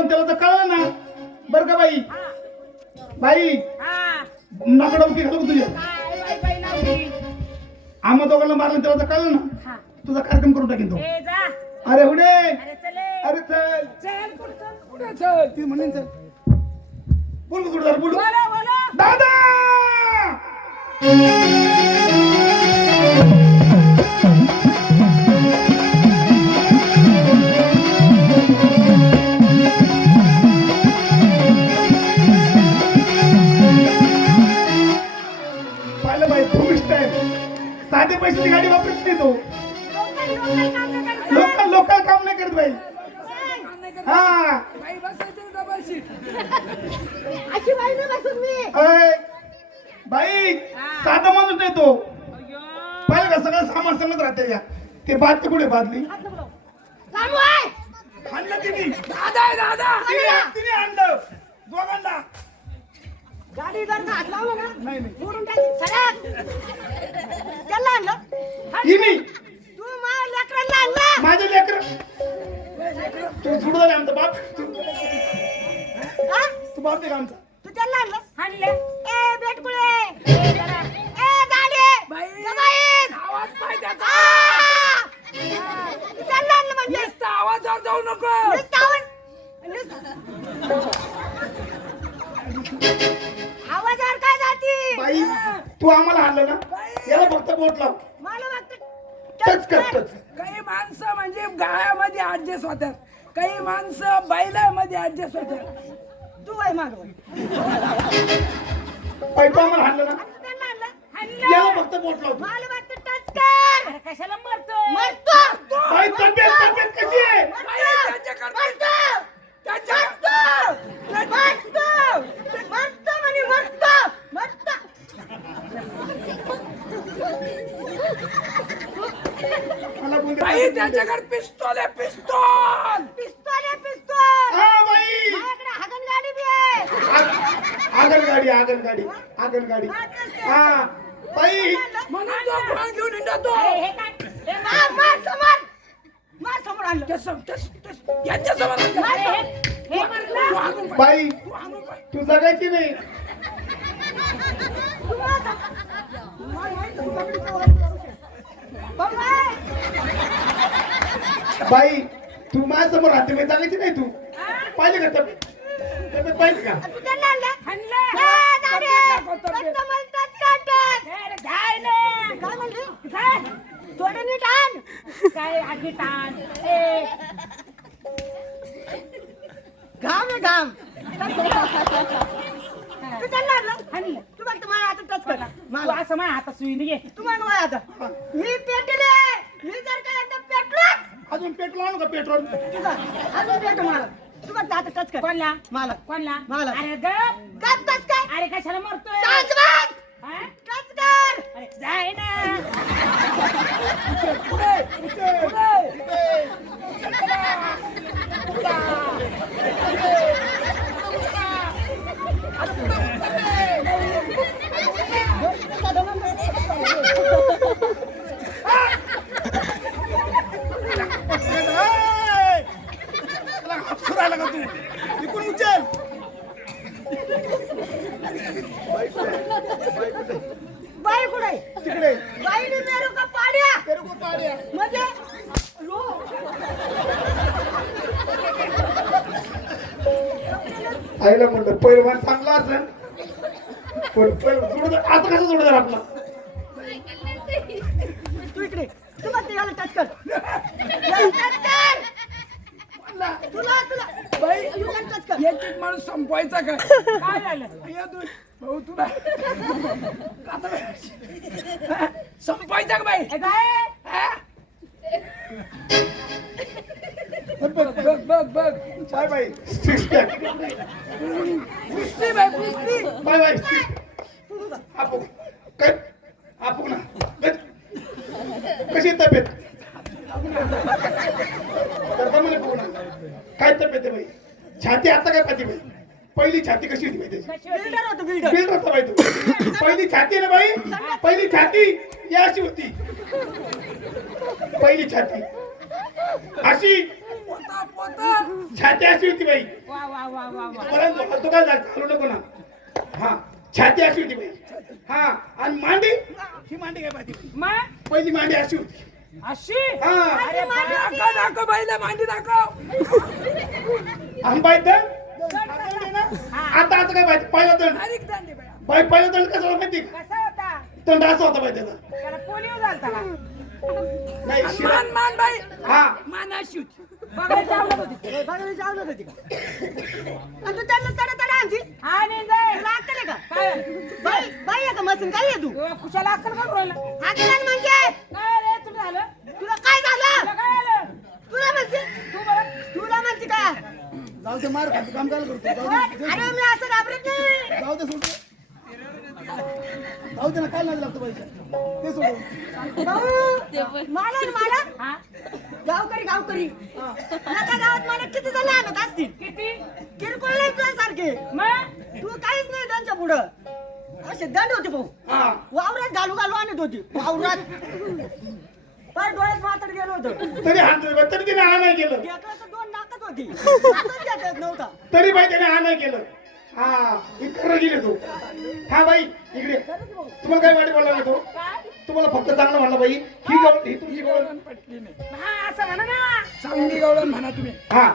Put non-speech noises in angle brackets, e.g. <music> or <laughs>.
मारलं तेव्हा तर कळलं ना. बरं का बाई? बाई नाकडवकी घालू तुझ्या आम्हा दोघांना मारलं तेव्हा तर कळलं ना. तुझा कार्यक्रम करून टाकेन तो. अरे हुडे. अरे चले अरे चल. कुठं चल? ती म्हणेन चल. बोला बोला. दादा! बाई फुल स्टाईल साधे पैशाची गाडी वापरत नाही तो. लोकल लोकल काम नाही करायचं. लोकल लोकल काम नाही करत बाई. हा. अशी बाई नाही बसून मी. अय, बाई साधा माणूस नाही तो. पाहिलं का? सगळं सामान समजत राहते या. ते बादली कुठे बादली. आणलं तिने. दादा दादा. तिने तिने आणलं गाडी जर का हात लावला ना? नाही नाही. मोडून टाक. सरक त्याला आणलं. तिने तू मा लेकरांना आणलं. माझे लेकर तू जुडू झाले आमचा बाप. तू हा? तू बाप दे का आमचा? तू त्याला आणलं? आणलं. ए बेटकुळे. ए जरा ए गाडी बाई. जमाईन आवाज पाहिजे आ! आता. तू त्याला आणलं म्हणजे नुसतं आवाजावर जाऊ नको. नुसतं आवाज नुसतं- तू आम्हाला आणलं ना? याला फक्त बोट लाव. मला वाटतं टच कर टच काही माणसं म्हणजे गायामध्ये ऍडजस्ट होतात. काही माणसं बैलामध्ये ऍडजस्ट होतात. तू बाई मागव बाई तू आम्हाला आणलं ना? याला फक्त बोट लाव तू. मला वाटतं टच कर. कशाला मरतो मरतो. बाई तब्येत तब्येत कशी आहे? बाई, त्याच्याकडे- मरतो. त्याच्या मरतो मरतो मरतो म्हणे मरतो मरतो मला बोलते बाई त्याच्याकडे पिस्तॉल आहे पिस्तॉल! पिस्तोल आहे पिस्तोल! हा बाई! माझ्याकडे हागण गाडी बी आहे. आगन गाडी आगन गाडी आगन गाडी. हा बाई! म्हणून तो गुलाल घेऊन हिंडतो हे काय? हे मार मार समोर मार समोर आणलं. टस- टस- टस. यांच्यासमोर आणलं. मार हे हे मारलं. बाई तू जगायची नाही तू मार समोर. मार, मार, तू पकडीचं बाई तू माझ्यासमोर राहते मी जगायची नाही तू. पाहिजे का तब्येत? पाहिजे का? थोडं नीट आण. काय आधी ताण? ए. घाम आहे घाम. तू त्याला आणलं? तू फक्त मला आता टच कर. मला. असं माझ्या हातात सुई घे तू मला मला आता मी पेटले. मी जर का अजून पेट्रोल आणू का पेट्रोल अजून पेट मला तू फक्त आता टच कर. कोणला? मला. कोणला? मला. अरे गप. गप टच काय? अरे कशाला मरतोय? शांत बस हा? टच कर. अरे जाय ना. फिरायला कुठे तिकडे. बाईने मेरू का पाड्या? तेरे को पाड्या? म्हणजे? आईला म्हणलं पहिलवान चांगला असेल. पण पहिलं जोडदार असं कसं जोडदार आपला? तू इकडे तू याला टच कर. तुला तुला बाई एक एक माणूस संपवायचा काय काय झालं? तू भाऊ तुला. आता संपवायचा का बाई. हा? बघ बघ बघ बघ बाय बाय सिक्स पॅक कुस्ती बाई कुस्ती बाय बाय सिक्स आपू काय? आपू ना. कशी तब्येत करता म्हणे बघू ना तब्येत आहे बाई. छाती आता काय पाहिजे बाई? पहिली छाती कशी होती बाई त्याची बिल्डर होतो? बाई तू. पहिली छाती आहे ना बाई? पहिली छाती या अशी होती. पहिली छाती. अशी. पोता पोता छाती अशी होती बाई. वा वा वा वा वा. परंतु फालतू काय झालं? चालू नको ना. हा छाती अशी होती बाई. हा आणि मांडी? ही मांडी काय पाहिजे पहिली मांडी अशी होती. अशी? हा. अरे दाखव दाखव बाईला मांडी दाखव. आता असं काय पाहिजे पहिला दंड बाई बाई पहिला दंड कसा होता माहिती का? कसा होता? दंड असा होता बाई त्याचा. त्याला पोलिओ झालता का नाही मान मान बाई. हा. मान अशी होती. बघायची आवडत होती. बघायला आवडत होती का? आणि तू त्यांना तडा तडा आणती हा नाही जाय. तुला अक्कल आहे का? काय? बाई बाई आहे का मशीन? काय आहे तू? कुशाला अक्कल करून राहिला. अक्कल म्हणजे काय रे तुला झालं तुला काय झालं तुला काय आलं तुला म्हणते तू बरं तुला म्हणते का जाऊ दे मार खायचं काम चालू करतो. जाऊ दे अरे मी असं घाबरत नाही. जाऊ दे सोडतो जाऊ दे ना काय लागलं लागतं पैसे. ते सोडून. भाऊ मला ना मला? हा गावकरी. गावकरी गावात मला किती जण आणत असतील? किती? किरकोळ नाही तुझ्यासारखे मग? तू काहीच नाही त्यांच्या पुढं. असे दंड होते भाऊ. हा. वावरात घालू घालू आणत होती. वावरात. पण डोळ्यात मात्र गेलो होतो. तरी हात तरी तिने हा नाही दोन होती. <laughs> नव्हता. तरी बाई त्याने हा नाही केलं. हा इकडे गेले तू. हा बाई इकडे. तुम्हाला काय वाईट बोलला नाही तो काय तुम्हाला फक्त चांगलं म्हणलं बाई. ही गवळ ही तुमची गवळ पटली नाही हा असं म्हणा ना. चांगली गवळण म्हणा तुम्ही. हा.